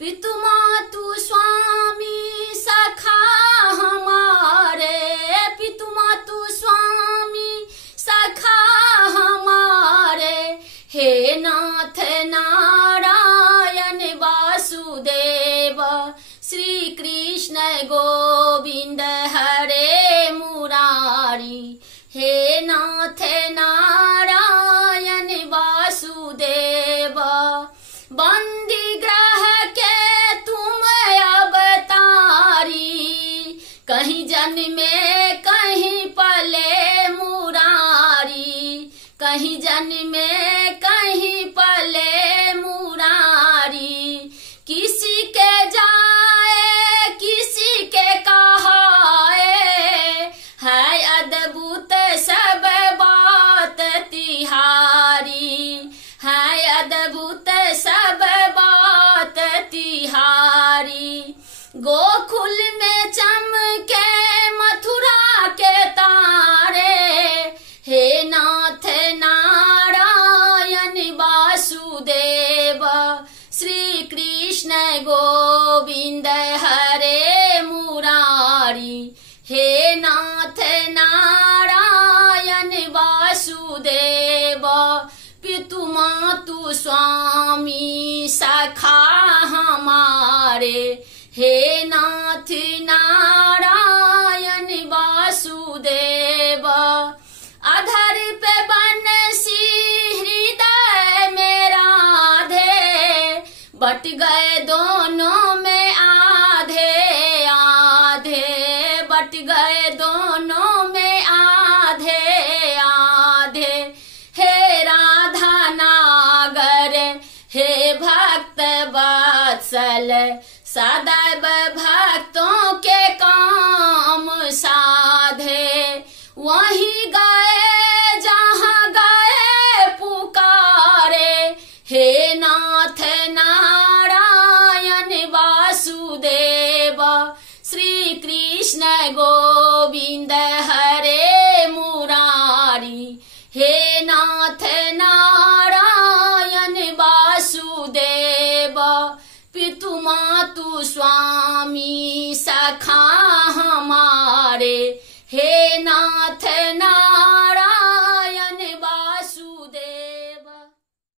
पितु मातु स्वामी सखा हमारे, पितु मातु स्वामी सखा हमारे, हे नाथ नारायण वासुदेव, श्री कृष्ण गोविंद हरे मुरारी, हे नाथ नारायण वासुदेव। बंदी ग्रह के तुम अवतारी, कहीं जन्मे कहीं पले मुरारी, कहीं जन्मे कहीं पले मुरारी। किसी के जाए किसी के कहाए, है अद्भुत सब बात तिहारी, है अद्भुत सब बात तिहारी। गोकुल में चमके मथुरा के तारे, हे नाथ नारायण वासुदेव, श्री कृष्ण गोविंद हरे मुरारी, हे नाथ नारायण वासुदेव। पितु मातु स्वामी सखा हमारे, हे नाथ नारायण वासुदेव। अधर पे बंसी हृदय में राधे, बट गए दोनों में आधे आधे, बट गए दोनों में आधे आधे। हे राधा नागर हे भक्त वत्सल, सदैव भक्तों के काम साधे। वहीं गए जहाँ गए पुकारे, हे नाथ नारायण वासुदेव, श्री कृष्ण गोविंद हरे मुरारी, हे नाथ नारायण वासुदेव। पितु मातु स्वामी सखा हमारे, हे नाथ नारायण